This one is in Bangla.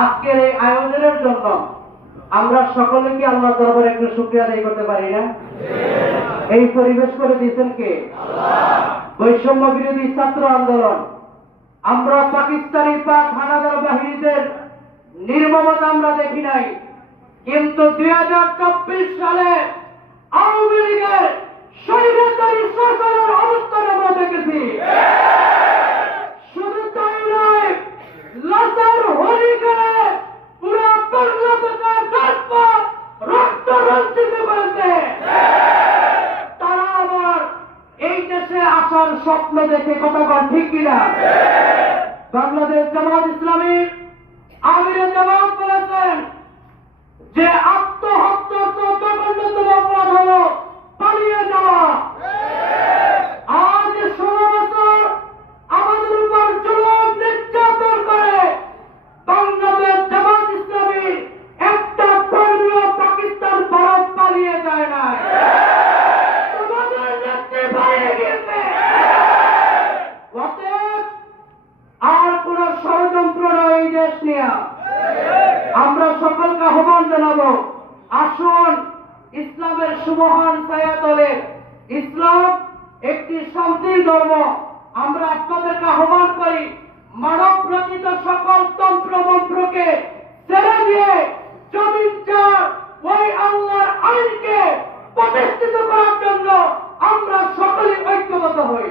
আজকের এই আয়োজনের জন্য আমরা সকলে কি আল্লাহ দরবারে একটু শুকরিয়া আদায় করতে পারি না? এই পরিবেশ করে দিয়েছেন কে? বৈষম্য বিরোধী ছাত্র আন্দোলন। আমরা পাকিস্তানি পাক হানাদার বাহিনীদের নির্মমতা আমরা দেখি নাই, কিন্তু 2024 সালে আওয়ামী লীগের স্বৈরাচারী সরকারের অবস্থান আমরা দেখেছি। শুধু তাই নয়, লাচার হরিকেনে পুরো বাংলাদেশের রাজপথ রক্ত রঞ্জিত করেছে। তারা আবার এই দেশে আসার স্বপ্ন দেখে কথা ঠিক কিনা? বাংলাদেশ জামাত ইসলামী আমিরে জামাত বলেছেন যে আত্মহত্যার তো জঘন্যতম অপরাধ হলো পালিয়ে যাওয়া। আজ 16 বছর আমাদের উপর জুলুম নির্যাতন করে বাংলাদেশ জামাত ইসলামী একটা কর্মীও পাকিস্তান ভারত পালিয়ে যায় না। তোমাদের নেত্রী পালিয়ে গিয়েছে। অতএব আর কোন ষড়যন্ত্র নয় এই দেশ নিয়ে। আমরা সকলকে আহ্বান জানাবো, আসুন ইসলামের সুমহান ছায়াতলে। ইসলাম একটি শান্তির ধর্ম। আমরা আপনাদেরকে আহ্বান করি, মানব রচিত সকল তন্ত্র মন্ত্রকে ছেড়ে দিয়ে জমিনটার ওই আল্লাহর আইনকে প্রতিষ্ঠিত করার জন্য আমরা সকলে ঐক্যবদ্ধ হই।